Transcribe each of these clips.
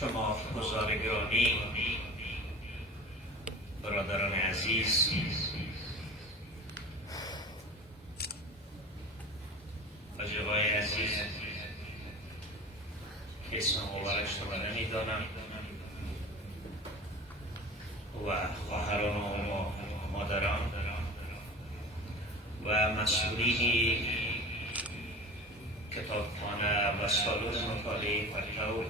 شما بزرگانی، برادران عزیز، حاجی‌های عزیز که اسم مبارکش رو نمی‌دانم و خواهران و مادران و مسئولین کتابخانه و سالن مطالعه فرتو،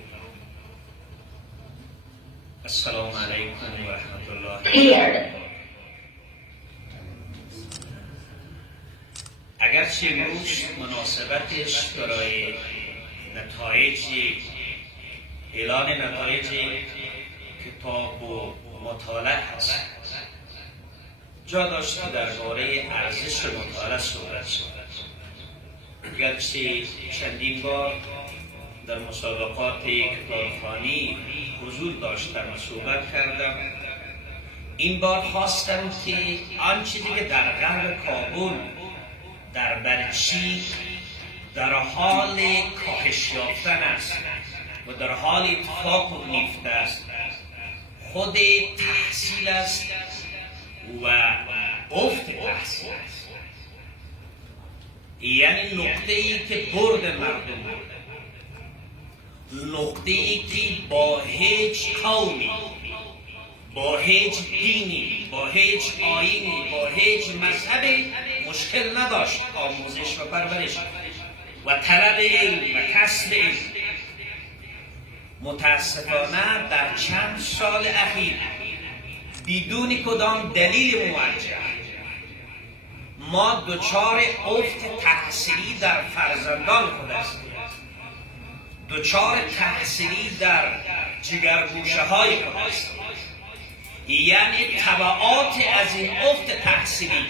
السلام علیکم و رحمت الله. اگرچه امروز مناسبتش برای اعلان نتایج کتاب و مطالعه است، جا داشت که درباره ارزش مطالعه صحبت شد. اگرچه چندین بار در مسابقات کتابخوانی حضور داشتم و صحبت کردم، این بار خواستم که آن چیزی که در غرب کابل در برچی در حال کاهش یافتن است و در حال اتفاق میفته است، خود تحصیل است و افت تحصیل است. یعنی نقطه ای که برد مردم، نقطه ای که با هیچ قومی، با هیچ دینی، با هیچ آیینی، با هیچ مذهبی مشکل نداشت آموزش و پرورش و طلب علم و کسب علم. متاسفانه در چند سال اخیر بدون کدام دلیل موجه ما دچار افت تحصیلی در فرزندان خود هستیم، دچار تحصیلی در جگرگوشه های خود هستیم. یعنی تبعات از این افت تحصیلی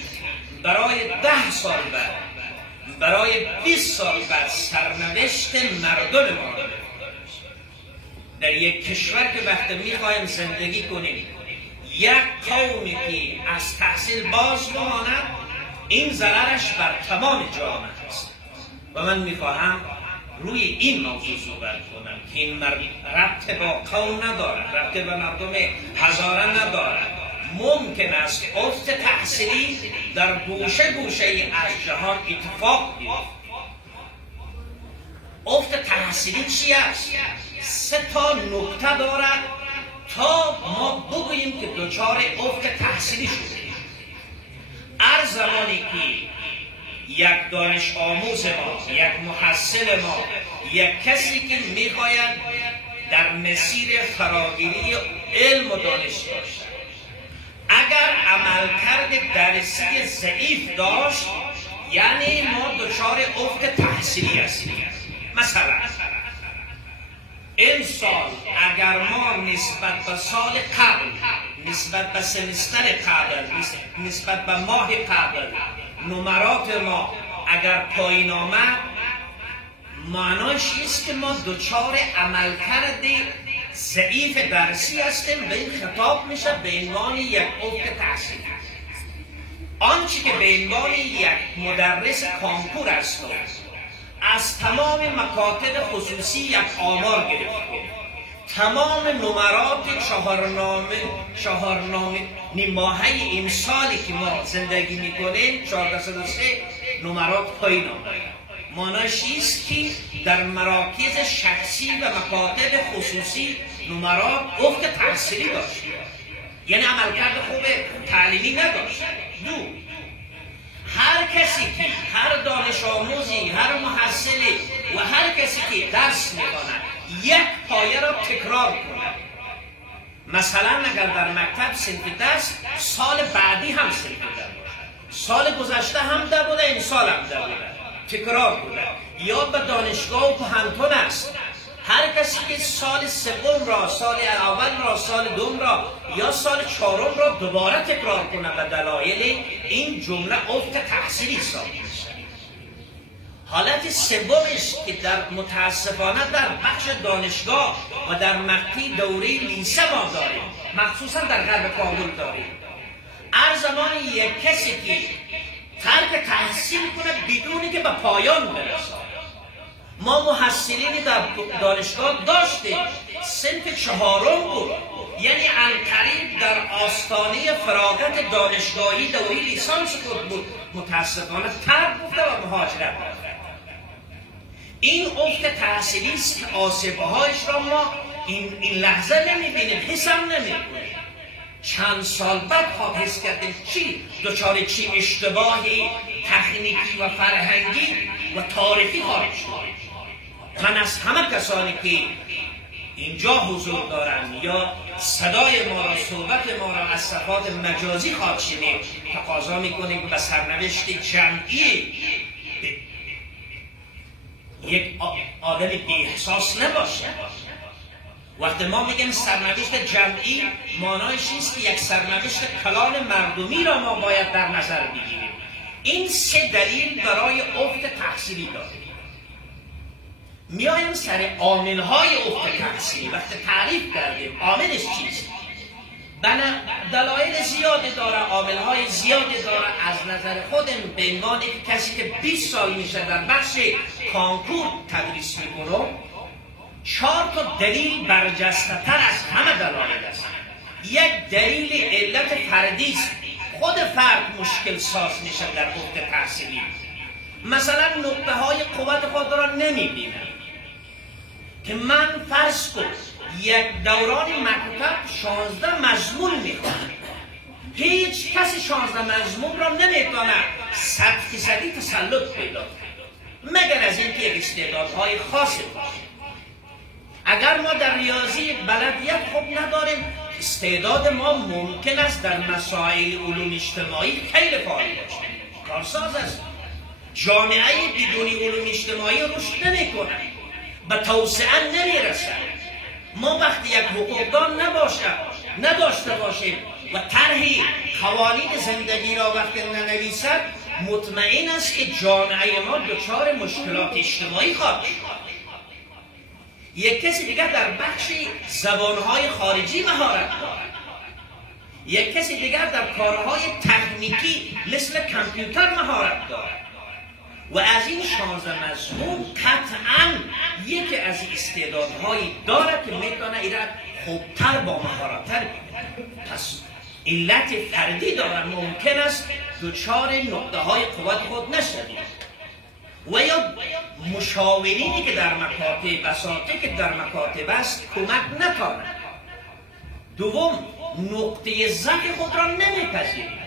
برای 10 سال بعد، برای 20 سال بعد سرنوشت مردم ما در یک کشور که وقتی میخوایم زندگی کنیم یک قومی که از تحصیل باز بماند، این ضررش بر تمام جامعه است. و من میخواهم روی این موضوع صحبت کنم که این ربط با قوم ندارد، ربط به مردم هزاره ندارد. ممکن است افت تحصیلی در گوشه گوشه از جهان اتفاق بیفته. افت تحصیلی چی است؟ 3 نکته دارد تا ما بگوییم که دچار افت تحصیلی شدیم. هر زمانی که یک دانش آموز ما، یک محصل ما، یک کسی که میخواید در مسیر فراگیری علم و دانش داشت، اگر عملکرد درسی ضعیف داشت، یعنی ما دچار افت تحصیلی هستیم. مثلا امسال اگر ما نسبت به سال قبل، نسبت به سمستر قبل، نسبت به ماه قبل نمرات ما اگر پایین آمد، معناش است که ما دچار عملکرد ضعیف درسی هستیم و این خطاب میشه به عنوان یک افت تحصیلی. آنچه که به عنوان یک مدرس کانکور است، از تمام مکاتب خصوصی یک آمار گرفته، تمام نمرات چهارنامه ماهه امسالی که ما زندگی میکنیم 403 نمرات پایین آمده. معناش است که در مراکز شخصی و مکاتب خصوصی نمرات افت تحصیلی داشت، یعنی عملکرد خوب تعلیمی نداشت. هر کسی که، هر دانش آموزی، هر محصلی و هر کسی که درس می‌خواند یک پایه را تکرار کند، مثلا اگر در مکتب صنف درس، سال بعدی هم صنف درس باشد، سال گذشته هم ده بوده، این سال هم ده بوده، تکرار بوده. یا به دانشگاه و پهنتون است، هر کسی که سال سوم را، سال اول را، سال دوم را یا سال چهارم را دوباره تکرار کنه به دلایل این جمله افت تحصیلی ثابت میشه. حالت سومش که در متاسفانه در بخش دانشگاه و در مقطع دوره لیسه ما داریم، مخصوصا در غرب کابل داریم. هر زمان یک کسی که ترک تحصیل کنه بدونی که به پایان برسه. ما محصلینی در دانشگاه داشتیم 3 صنف چهارم بود، یعنی عنقریب در آستانه فراغت دانشگاهی دوره لیسانس خود بود، متاسفانه ترک گفته و مهاجرت کرد. این افت تحصیلی است که آسیب‌هایش را ما این لحظه نمی‌بینیم، حس هم نمی‌کنیم. چند سال بعد ها حس کردیم دچار چی اشتباهی تکنیکی و فرهنگی و تاریخی خواهد شد. من از همه کسانی که اینجا حضور دارن یا صدای ما را، صحبت ما را از صفحات مجازی خواهد شنید، تقاضا میکنیم که به سرنوشت جمعی یک آدم بی‌احساس نباشه. وقتی ما میگیم سرنوشت جمعی، معنایش است که یک سرنوشت کلان مردمی را ما باید در نظر بگیریم. این سه دلیل برای افت تحصیلی داریم. میایم سر عامل‌های افت تحصیلی. وقتی تعریف کردیم عاملش چیست؟ دلایل زیادی داره، عامل‌های زیادی داره. از نظر خودم به عنوان کسی که 20 سال میشه در بخش کانکور تدریس میکنم، 4 تا دلیل برجسته تر از همه دلایل است. یک دلیل علت فردی است، خود فرد مشکل ساز میشه در افت تحصیلی. مثلا نقطه های قوت خود را نمیبینم که من فرض کنم یک دوران مکتب 16 مضمون میخوام، هیچ کسی 16 مضمون را نمیتونه 100% تسلط پیدا کنه مگر از اینکه یک استعدادهای خاصی باشه. اگر ما در ریاضی بلدیت خوب نداریم، استعداد ما ممکن است در مسائل علوم اجتماعی خیلی فعال باشه، کارساز است. جامعه بدون علوم اجتماعی رشد نمیکنه، به توسعه نمیرسه. ما وقتی یک حقوقدان نداشته باشیم و طرح قوانین زندگی را وقتی ننویسد، مطمئن است که جامعه ما دچار مشکلات اجتماعی خواهد شد. یک کسی دیگر در بخش زبانهای خارجی مهارت دارد، یک کسی دیگر در کارهای تکنیکی مثل کامپیوتر مهارت دارد و از این 16 مضمون قطعاً یکی از استعدادهایی دارد که میتونه ایره خوبتر با مهارت‌تر بگیرد. پس علت فردی دارد، ممکن است دچار نقطه‌های قوت خود نشوید. و یا مشاورینی که در مکاتب، بساطه که در مکاتب است کمک نکنند. دوم، نقطه ضعف خود را نمیپذیرید.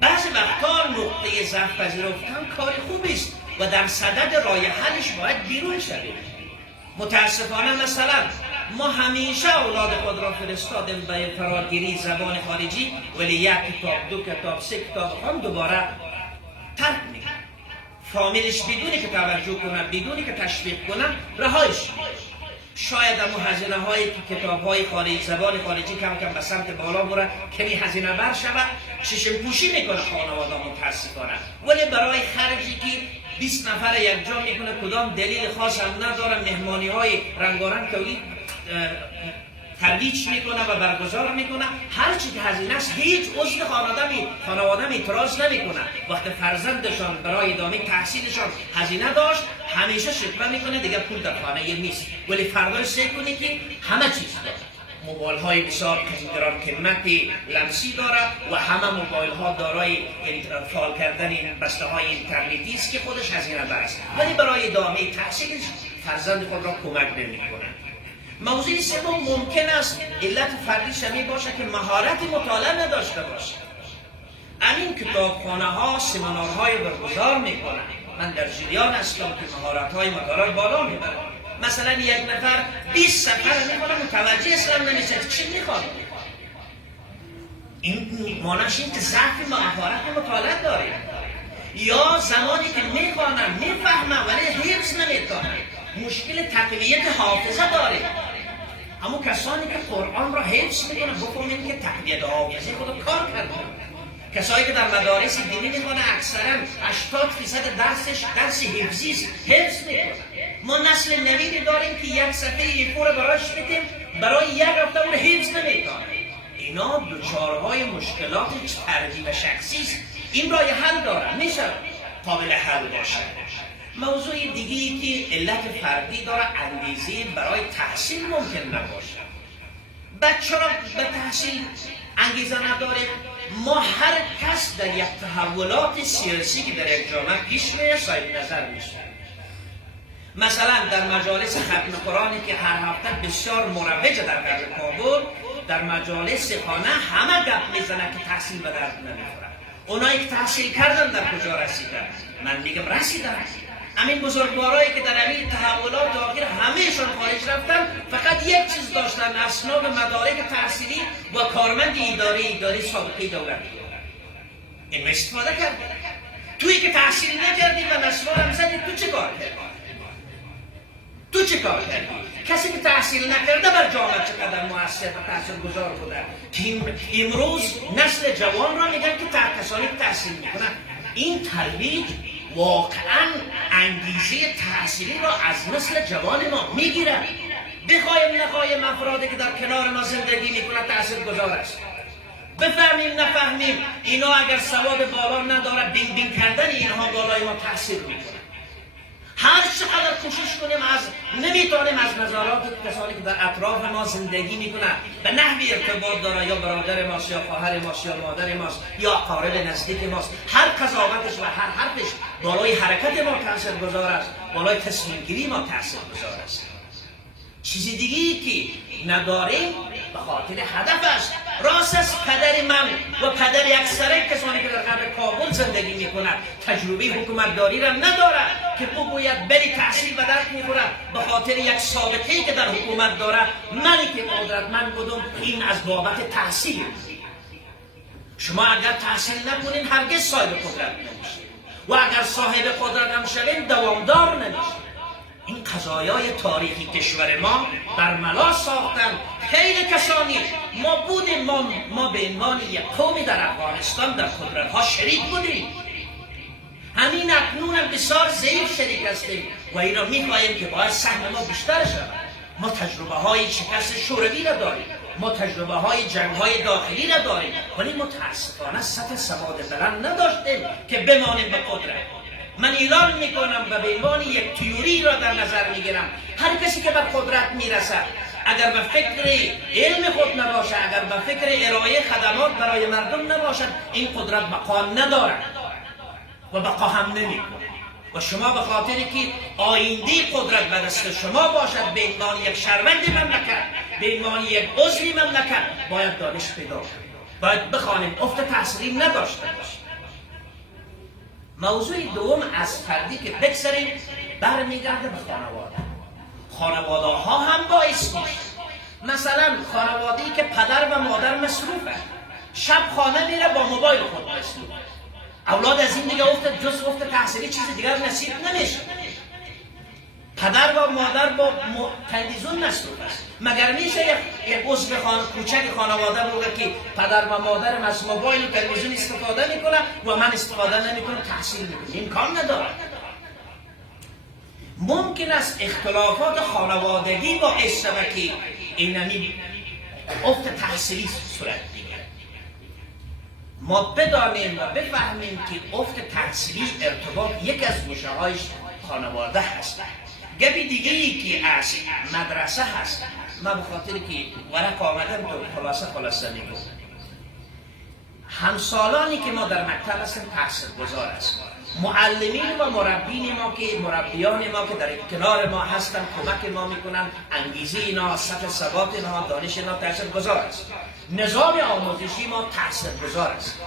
بعضی وقتا نقطه ضعف پذیرفتن کار خوبی است و در صدد راه حلش باید بیرون شوید. متاسفانه مثلا ما همیشه اولاد خود را فرستادیم به فراگیری زبان خارجی، ولی یک کتاب، 2 کتاب، 3 کتاب هم دوباره ترک میکنیم. فامیلش بدونی که توجه کنن، بدونی که تشویق کنن، رهایش میده. شاید اما هزینه هایی که کتاب های خارجی، زبان خارجی کم کم به سمت بالا بره، کمی هزینه بر شود، چشم پوشی میکنه خانواده متاسفانه. ولی برای خرجی که 20 نفر یک جا میکنه، کدام دلیل خاص هم نداره، مهمانی های رنگارنگ تولید ترویج میکنه و برگزار میکنه، هر چی که هزینه است هیچ عضو خانواده اعتراض نمیکنه. وقتی فرزندشان برای ادامه تحصیلشان هزینه داشت، همیشه شکوه میکنه دیگه پول در خانه نیست. ولی فردا سعی کنه که همه چیز داره. موبایل های بسیار گران قیمتی لمسی داره و همه موبایل ها دارای فعال کردن این بسته های اینترنتی است که خودش هزینه بر است، ولی برای ادامه تحصیلش فرزند خود را کمک نمیکنه. موضوع سوم، ممکن است علت فردی شمی باشه که مهارت مطالعه نداشته باشه. همین کتابخانه ها سمینارهای برگزار میکنن، من در جریان هستم که مهارت های مطالعه بالا میبرن. مثلا یک نفر 20 صفحه میخونه، متوجه اسلام نمیشه چی میخواد. این معنیش این که ضعف مهارت مطالعه داره، یا زمانی که میخوانن میفهمن ولی حفظ نمیکنن، مشکل تقویت حافظه داره. اما کسانی که قرآن را حفظ میکنن، بکنیم که تقویت حافظه خود کار کردن. کسایی که در مدارس دینی میخوانن اکثرا 80% درس حفظی است، حفظ میکنن. ما نسل نویدی داریم که یک صفحه A4 برایش میتیم، برای یک هفته اون حفظ نمیکنن. اینا دچارهای مشکلات فردی و شخصی است. این راه حل داره، میشه قابل حل باشه. موضوع دیگه‌ای که علت فردی داره انگیزه برای تحصیل ممکن نباشه. بچه را به تحصیل انگیزه نداره. ما هر کس در یک تحولات سیاسی که در یک جامعه پیش میاد صاحب نظر میشه. مثلا در مجالس ختم قرآنی که هر هفته بسیار مروجه در قلب کابل، در مجالس خانه همه گپ میزنه که تحصیل به درد نمیخوره. اونایی که تحصیل کردن در کجا رسیدن؟ من میگم رسیدن. همین بزرگوارایی که در همین تحولات آخر همهشون خارج رفتن، فقط یک چیز داشتن، اسناد مدارک تحصیلی و کارمند اداری سابقه دولتی. این استفاده کرد. تویی که تحصیل نکردی و نسوارم زدی، تو چه کار کردی؟ کسی که تحصیل نکرده بر جامعه چقدر مؤثر و تاثیرگذار بوده که امروز نسل جوان را میگن که کسانی که تحصیل میکنن. این ترویج واقعا انگیزه تحصیلی را از نسل جوان ما میگیره. بخوایم نخوایم افرادی که در کنار ما زندگی میکنه تاثیرگذار است. بفهمیم نفهمیم، اینا اگر سواد بالا نداره، بین بین کردن اینها بالای ما تاثیر میکنه. هر چقدر کوشش کنیم نمیتونیم از نظرات کسانی که در اطراف ما زندگی میکنن به نحوی ارتباط داره، یا برادر ماست یا خواهر ماست یا مادر ماست یا قارب نزدیک ماست، هر قضاوتش و هر حرفش بالای حرکت ما تاثیرگذار است، بالای تصمیم گیری ما تاثیرگذار است. چیزی دیگه که نداریم به خاطر هدف است. راست است پدر من و پدر اکثر کسانی که در قلب کابل زندگی میکنند تجربه حکومتداری را نداره که بگوید بری تحصیل به درد میخوره به خاطر یک سابقه‌ای که در حکومت داره. منی که قدرتمند بودم این از بابت تحصیل. شما اگر تحصیل نکنین هرگز صاحب قدرت نمیشین و اگر صاحب قدرت هم شوین دوامدار نمیشین. این قضایای تاریخی کشور ما برملا ساختن. خیلی کسانی ما بودیم، ما به عنوان یک قومی در افغانستان در قدرت ها شریک بودیم. همین اکنون هم بسیار ضعیف شریک هستیم و این را میخواهیم که باید سهم ما بیشتر شود. ما تجربه های شکست شوروی را داریم، ما تجربه های جنگ های داخلی را داریم، ولی متاسفانه سطح سواد بلند نداشتیم که بمانیم به قدرت. من اعلان میکنم و به عنوان یک تیوری را در نظر میگیرم، هر کسی که بر قدرت میرسد اگر به فکر علم خود نباشد، اگر به فکر ارائه خدمات برای مردم نباشد، این قدرت بقا ندارد و بقا هم نمیکنه. و شما به خاطری که آینده قدرت به دست شما باشد، به عنوان یک شهروند مملکت، به عنوان یک عضو مملکت باید دانش پیدا کنید، باید بخوانیم، افت تحصیلی نداشته باشید. موضوع دوم از فردی که بگذاریم برمیگرده به خانواده. خانواده ها هم باعث میشه. مثلا خانواده‌ای که پدر و مادر مصروفه، شب خانه میره با موبایل خود مصروفه، اولاد از این دیگه جز افت تحصیلی چیز دیگر نصیب نمیشه. پدر و مادر با تلویزیون مصروف است. مگر میشه یک عضو کوچک خانواده بگه که پدر و مادرم از موبایل و تلویزیون استفاده میکنه و من استفاده نمیکنم تحصیل میکنم؟ امکان نداره. ممکن است اختلافات خانوادگی باعث شود که اینمی افت تحصیلی صورت بگیرد. ما بدانیم و بفهمیم که افت تحصیلی ارتباط یک از گوشه‌هایش خانواده هست. گپی دیگه ای که از مدرسه هست. من به خاطر که ورق آمدم تو خلاصه میگم. همسالانی که ما در مکتب هستیم تاثیرگذار است. معلمین و مربیان ما که در کنار ما هستن، کمک ما میکنن، انگیزه اینا، سطح ثبات اینا، دانش اینا تاثیرگذار است. نظام آموزشی ما تاثیرگذار است.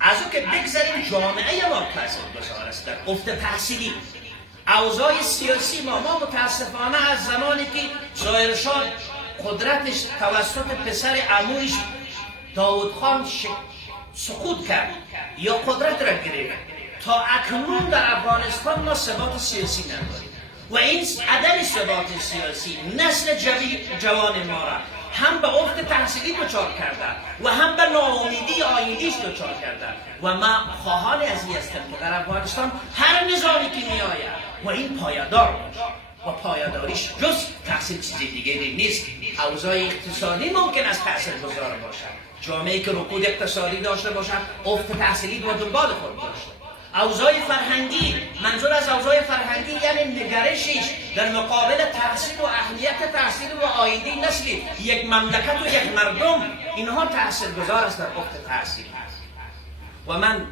از او که بگذاریم جامعه ما تاثیرگذار است در افت تحصیلی. اوضاع سیاسی ما متاسفانه از زمانی که ظاهرشاه قدرتش توسط پسر عمویش داود خان سقوط کرد یا قدرت را گرفت، تا اکنون در افغانستان ما ثبات سیاسی نداریم و این عدم ثبات سیاسی نسل جوان ما را هم به افت تحصیلی دچار کرده و هم به ناامیدی آینده‌اش دچار کرده. و من خواهان از این هستم که در افغانستان هر نظامی که می آید و این پایدار باشه و پایداریش جز تحصیل چیز دیگری نیست. اوضاع اقتصادی ممکن است تاثیرگذار باشد. جامعه که رکود اقتصادی داشته باشد افت تحصیلی و دنبال خود داشته. اوضاع فرهنگی، منظور از اوضاع فرهنگی یعنی نگرشش در مقابل تحصیل و اهمیت تحصیل و آینده نسلی یک مملکت و یک مردم، اینها تاثیرگذار است در افت تحصیل. و من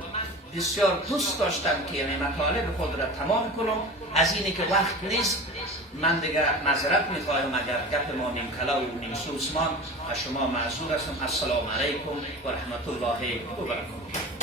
بسیار دوست داشتم که یعنی مطالب خود را تمام کنم، از اینی که وقت نیست من دیگر معذرت میخواهم اگر گپ ما نیم کلا و نیم سوسمان، از شما معذور هستم. السلام علیکم و رحمت الله و برکاته.